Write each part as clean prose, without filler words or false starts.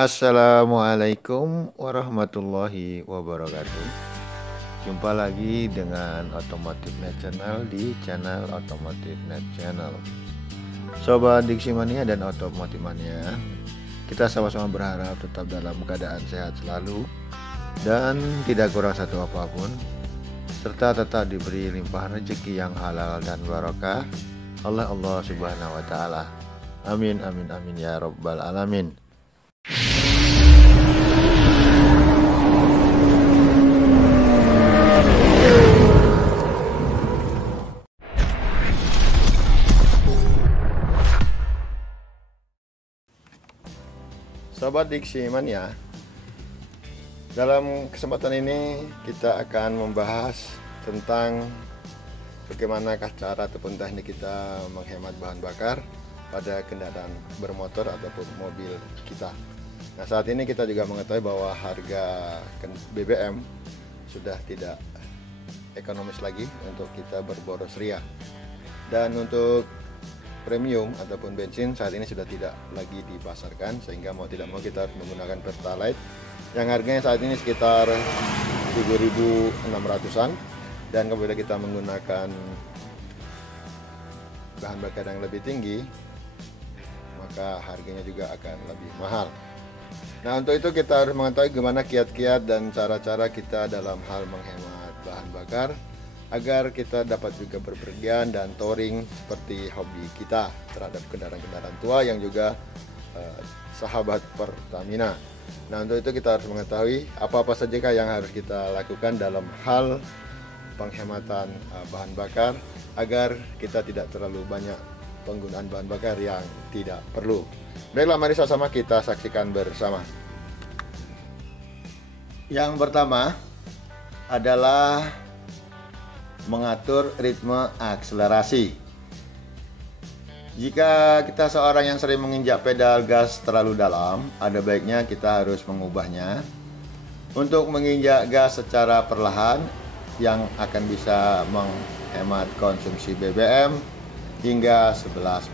Assalamualaikum warahmatullahi wabarakatuh. Jumpa lagi dengan Otomotif Net Channel di channel Otomotif Net Channel. Sobat Diksi Mania dan Otomotif Mania, kita sama-sama berharap tetap dalam keadaan sehat selalu dan tidak kurang satu apapun, serta tetap diberi limpahan rezeki yang halal dan barokah oleh Allah Subhanahu wa Ta'ala. Amin amin amin ya rabbal alamin. Sobat Diksi Mania, dalam kesempatan ini kita akan membahas tentang bagaimanakah cara ataupun teknik kita menghemat bahan bakar pada kendaraan bermotor ataupun mobil kita. Nah, saat ini kita juga mengetahui bahwa harga BBM sudah tidak ekonomis lagi untuk kita berboros ria. Dan untuk premium ataupun bensin saat ini sudah tidak lagi dipasarkan, sehingga mau tidak mau kita harus menggunakan Pertalite yang harganya saat ini sekitar 7.600-an, dan kemudian kita menggunakan bahan bakar yang lebih tinggi maka harganya juga akan lebih mahal. Nah, untuk itu kita harus mengetahui gimana kiat-kiat dan cara-cara kita dalam hal menghemat bahan bakar agar kita dapat juga berpergian dan touring seperti hobi kita terhadap kendaraan-kendaraan tua yang juga sahabat Pertamina. Nah, untuk itu kita harus mengetahui apa-apa saja yang harus kita lakukan dalam hal penghematan bahan bakar agar kita tidak terlalu banyak penggunaan bahan bakar yang tidak perlu. Baiklah, mari sama-sama kita saksikan bersama. Yang pertama adalah mengatur ritme akselerasi. Jika kita seorang yang sering menginjak pedal gas terlalu dalam, ada baiknya kita harus mengubahnya untuk menginjak gas secara perlahan yang akan bisa menghemat konsumsi BBM hingga 11%.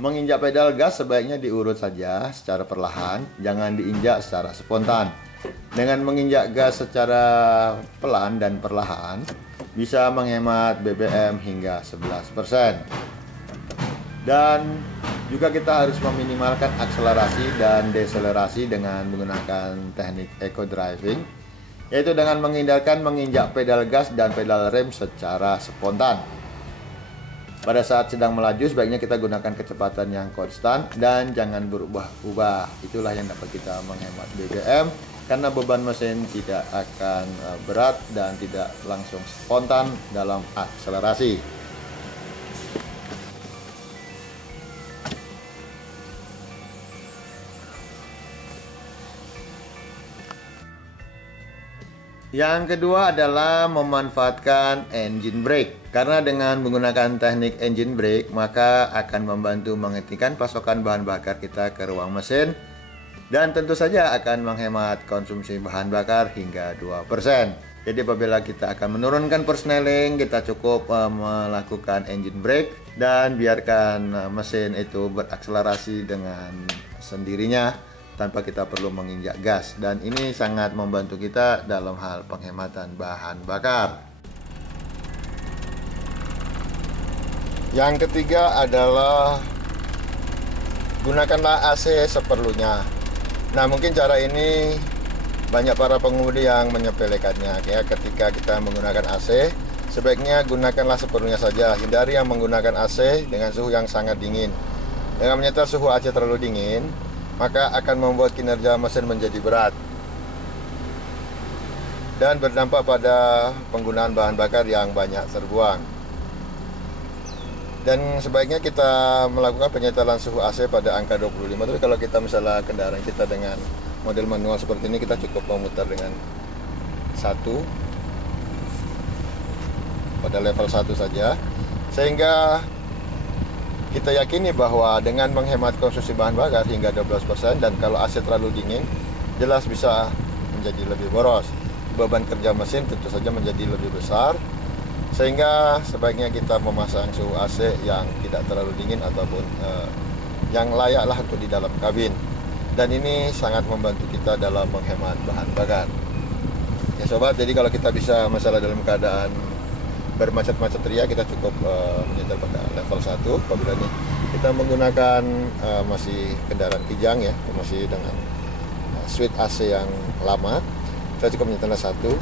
Menginjak pedal gas sebaiknya diurut saja secara perlahan, jangan diinjak secara spontan. Dengan menginjak gas secara pelan dan perlahan bisa menghemat BBM hingga 11%. Dan juga kita harus meminimalkan akselerasi dan deselerasi dengan menggunakan teknik eco driving, yaitu dengan menghindarkan menginjak pedal gas dan pedal rem secara spontan. Pada saat sedang melaju sebaiknya kita gunakan kecepatan yang konstan dan jangan berubah-ubah. Itulah yang dapat kita menghemat BBM, karena beban mesin tidak akan berat dan tidak langsung spontan dalam akselerasi. Yang kedua adalah memanfaatkan engine brake. Karena dengan menggunakan teknik engine brake maka akan membantu menghentikan pasokan bahan bakar kita ke ruang mesin, dan tentu saja akan menghemat konsumsi bahan bakar hingga 2%. Jadi apabila kita akan menurunkan persneling, kita cukup melakukan engine brake dan biarkan mesin itu berakselerasi dengan sendirinya tanpa kita perlu menginjak gas, dan ini sangat membantu kita dalam hal penghematan bahan bakar. Yang ketiga adalah gunakanlah AC seperlunya. Nah, mungkin cara ini banyak para pengemudi yang menyepelekannya. Ya, ketika kita menggunakan AC, sebaiknya gunakanlah seperlunya saja. Hindari yang menggunakan AC dengan suhu yang sangat dingin. Dengan menyetel suhu AC terlalu dingin, maka akan membuat kinerja mesin menjadi berat dan berdampak pada penggunaan bahan bakar yang banyak terbuang. Dan sebaiknya kita melakukan penyetelan suhu AC pada angka 25. Tapi kalau kita misalnya kendaraan kita dengan model manual seperti ini, kita cukup memutar dengan 1 pada level 1 saja, sehingga kita yakini bahwa dengan menghemat konsumsi bahan bakar hingga 12%, dan kalau AC terlalu dingin jelas bisa menjadi lebih boros. Beban kerja mesin tentu saja menjadi lebih besar, sehingga sebaiknya kita memasang suhu AC yang tidak terlalu dingin ataupun yang layaklah untuk di dalam kabin. Dan ini sangat membantu kita dalam menghemat bahan bakar. Ya sobat, jadi kalau kita bisa masalah dalam keadaan bermacet-macet ria, kita cukup menyetel pada level 1. Apabila ini kita menggunakan masih kendaraan kijang ya, masih dengan suite AC yang lama, kita cukup menyetel 1.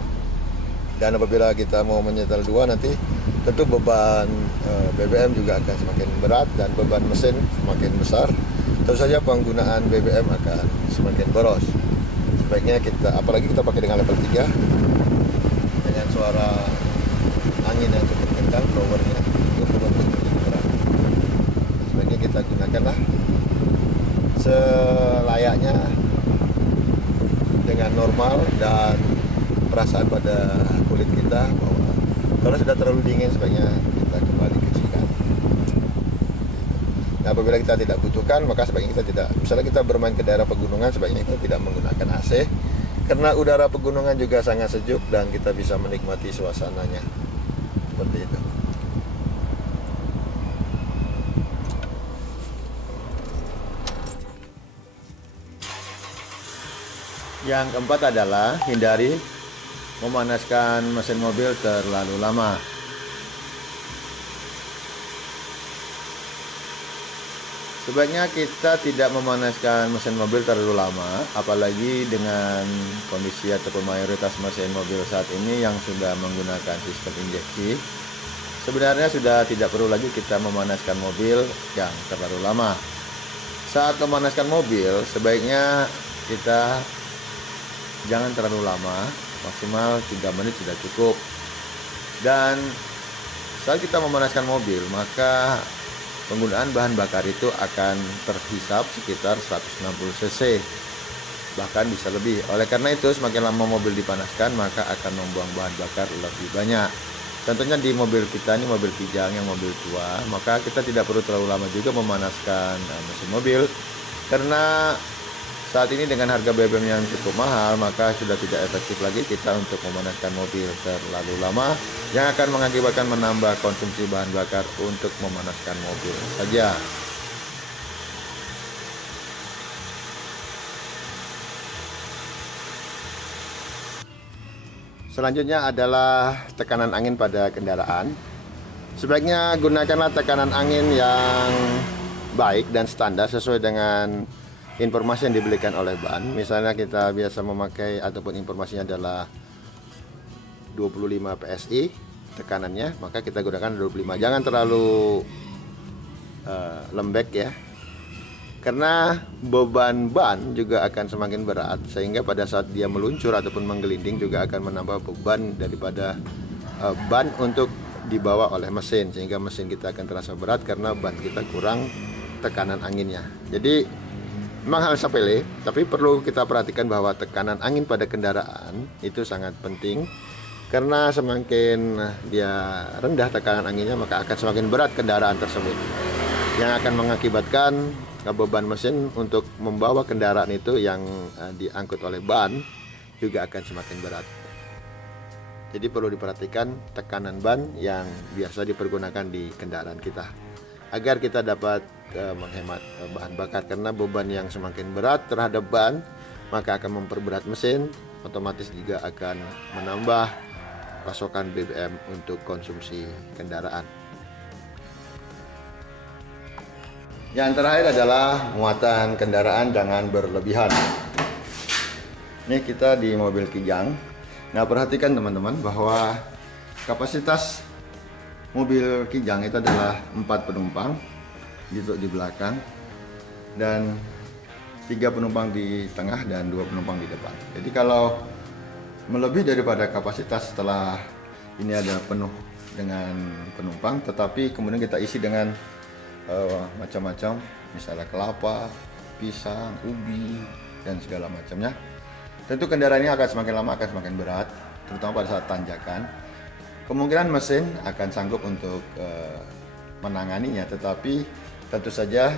Dan apabila kita mau menyetel 2, nanti tentu beban BBM juga akan semakin berat dan beban mesin semakin besar. Tentu saja penggunaan BBM akan semakin boros. Sebaiknya kita, apalagi kita pakai dengan level 3 dengan suara angin yang cukup kencang, blowernya itu beban cukup berat. Sebaiknya kita gunakanlah selayaknya dengan normal dan perasaan pada kulit kita bahwa kalau sudah terlalu dingin sebaiknya kita kembali kecilkan. Nah, apabila kita tidak butuhkan, maka sebaiknya kita tidak, misalnya kita bermain ke daerah pegunungan, sebaiknya kita tidak menggunakan AC karena udara pegunungan juga sangat sejuk dan kita bisa menikmati suasananya seperti itu. Yang keempat adalah hindari memanaskan mesin mobil terlalu lama. Sebaiknya kita tidak memanaskan mesin mobil terlalu lama, apalagi dengan kondisi ataupun mayoritas mesin mobil saat ini yang sudah menggunakan sistem injeksi. Sebenarnya sudah tidak perlu lagi kita memanaskan mobil yang terlalu lama. Saat memanaskan mobil, sebaiknya kita jangan terlalu lama, maksimal 3 menit sudah cukup. Dan saat kita memanaskan mobil, maka penggunaan bahan bakar itu akan terhisap sekitar 160 cc, bahkan bisa lebih. Oleh karena itu, semakin lama mobil dipanaskan, maka akan membuang bahan bakar lebih banyak. Contohnya di mobil kita ini, mobil kijang yang mobil tua, maka kita tidak perlu terlalu lama juga memanaskan mesin mobil, karena saat ini dengan harga BBM yang cukup mahal, maka sudah tidak efektif lagi kita untuk memanaskan mobil terlalu lama, yang akan mengakibatkan menambah konsumsi bahan bakar untuk memanaskan mobil saja. Selanjutnya adalah tekanan angin pada kendaraan. Sebaiknya gunakanlah tekanan angin yang baik dan standar sesuai dengan informasi yang diberikan oleh ban. Misalnya kita biasa memakai ataupun informasinya adalah 25 PSI tekanannya, maka kita gunakan 25. Jangan terlalu lembek ya, karena beban ban juga akan semakin berat, sehingga pada saat dia meluncur ataupun menggelinding juga akan menambah beban daripada ban untuk dibawa oleh mesin, sehingga mesin kita akan terasa berat karena ban kita kurang tekanan anginnya. Jadi memang hal sepele, tapi perlu kita perhatikan bahwa tekanan angin pada kendaraan itu sangat penting, karena semakin dia rendah tekanan anginnya, maka akan semakin berat kendaraan tersebut, yang akan mengakibatkan beban mesin untuk membawa kendaraan itu yang diangkut oleh ban juga akan semakin berat. Jadi perlu diperhatikan tekanan ban yang biasa dipergunakan di kendaraan kita, agar kita dapat menghemat bahan bakar, karena beban yang semakin berat terhadap ban maka akan memperberat mesin, otomatis juga akan menambah pasokan BBM untuk konsumsi kendaraan. Yang terakhir adalah muatan kendaraan jangan berlebihan. Ini kita di mobil kijang. Nah, perhatikan teman-teman bahwa kapasitas mobil kijang itu adalah 4 penumpang duduk di belakang, dan 3 penumpang di tengah dan 2 penumpang di depan. Jadi kalau melebihi daripada kapasitas, setelah ini ada penuh dengan penumpang, tetapi kemudian kita isi dengan macam-macam, misalnya kelapa, pisang, ubi, dan segala macamnya, tentu kendaraan ini akan semakin lama akan semakin berat, terutama pada saat tanjakan. Kemungkinan mesin akan sanggup untuk menanganinya, tetapi tentu saja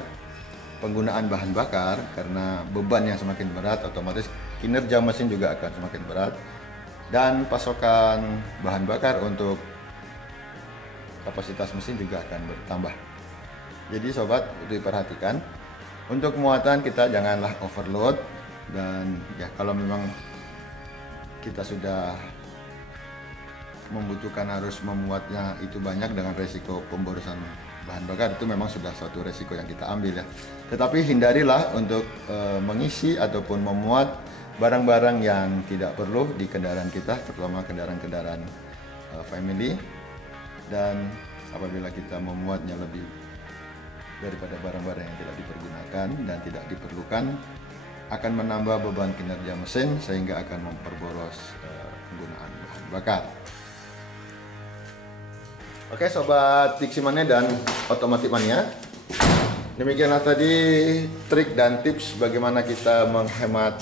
penggunaan bahan bakar, karena beban yang semakin berat, otomatis kinerja mesin juga akan semakin berat, dan pasokan bahan bakar untuk kapasitas mesin juga akan bertambah. Jadi sobat, diperhatikan Untuk muatan kita janganlah overload, dan ya kalau memang kita sudah membutuhkan harus memuatnya itu banyak dengan resiko pemborosan bahan bakar, itu memang sudah suatu resiko yang kita ambil ya. Tetapi hindarilah untuk mengisi ataupun memuat barang-barang yang tidak perlu di kendaraan kita, terutama kendaraan-kendaraan family. Dan apabila kita memuatnya lebih daripada barang-barang yang tidak dipergunakan dan tidak diperlukan, akan menambah beban kinerja mesin sehingga akan memperboros penggunaan bahan bakar. Oke sobat Dixie-mania dan Otomotif Mania, demikianlah tadi trik dan tips bagaimana kita menghemat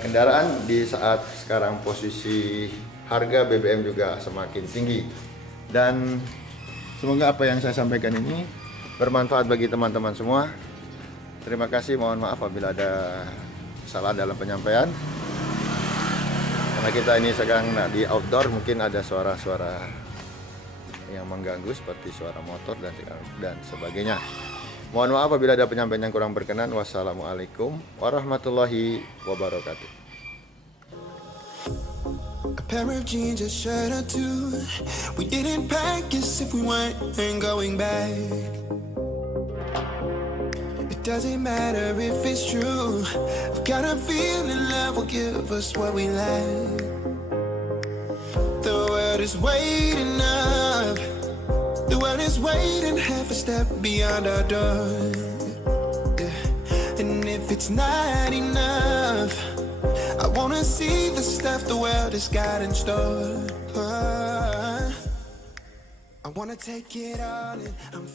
kendaraan di saat sekarang posisi harga BBM juga semakin tinggi. Dan semoga apa yang saya sampaikan ini bermanfaat bagi teman-teman semua. Terima kasih, mohon maaf apabila ada salah dalam penyampaian. Karena kita ini sedang di outdoor, mungkin ada suara-suara yang mengganggu seperti suara motor dan sebagainya. Mohon maaf apabila ada penyampaian yang kurang berkenan. Wassalamualaikum warahmatullahi wabarakatuh. A pair of jeans, a shirt or two. We didn't pack as if we weren't going back. It doesn't matter if it's true. I've got a feeling love will give us what we lack. The world is waiting up. The world is waiting half a step beyond our door. Yeah. And if it's not enough, I wanna see the stuff the world has got in store. I wanna take it all in. I'm